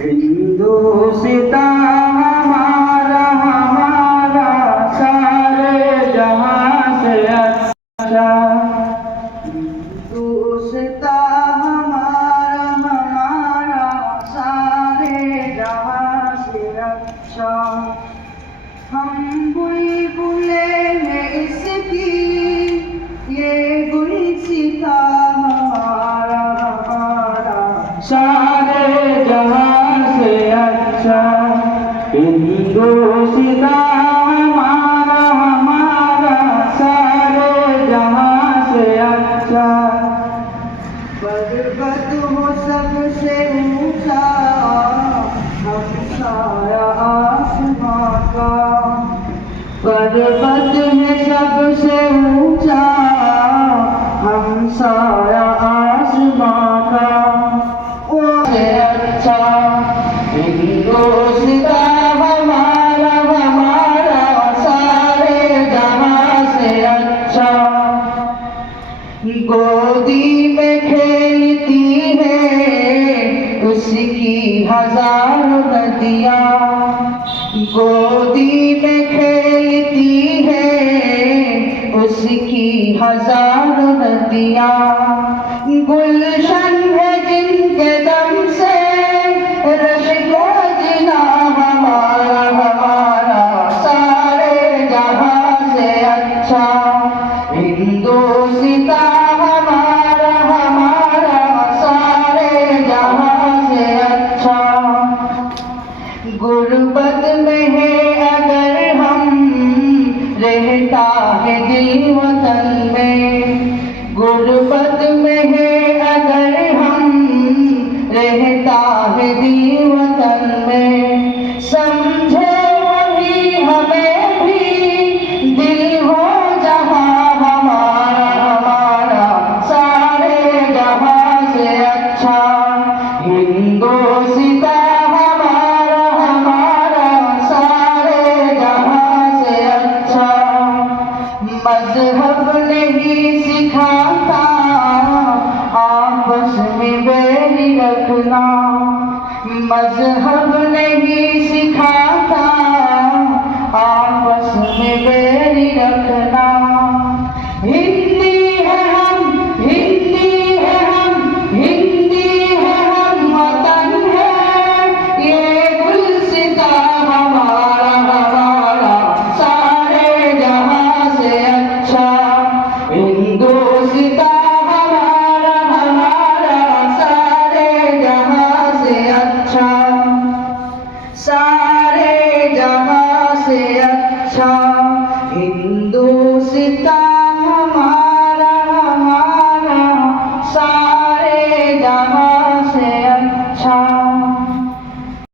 हिंदुस्ता हमारा हमारा सारे जहां से अच्छा। हिंदुस्ता हमारा हमारा सारे जहां से अच्छा। हम बुलबुले हैं इसकी ये गुलसिता हमारा हमारा सारे जहां से अच्छा। हिंदुस्ता हमारा हमारा सारे जहां से अच्छा। पर्वत हो सबसे ऊंचा हम साया आसमां का। पर्वत है सबसे ऊंचा हम साया आसमां का। वो अच्छा हिंदुस्ता हमारा हमारा सारे जहां से अच्छा। गोदी में खेलती है उसकी हजारों नदियाँ। गोदी में खेलती है उसकी हजारों नदियाँ। गुलशन है जिनके दम से रश्को जिना हमारा हमारा सारे जहां से अच्छा। हिंदुस्ता हमारा हमारा सारे जहां से अच्छा। गुर्बत में है अगर हम रहता है दिल वतन में। गुर्बत में है अगर हम रहता है दिल वतन में। समझे वही हमें भी दिल हो जहां हमारा हमारा सारे जहां से अच्छा। हिंदुस्ता हमारा हमारा सारे जहां से अच्छा। मजहब नहीं सिखाता आपस में बैर रखना। मजहब नहीं सिखाता आपस में बैर रखना। हिंदी है हम हिंदी है हम हिंदी है हम वतन है ये गुलसिता हमारा हमारा सारे जहां से अच्छा। हिंदुस्ता हमारा हमारा सारे जहां से अच्छा। सारे जहां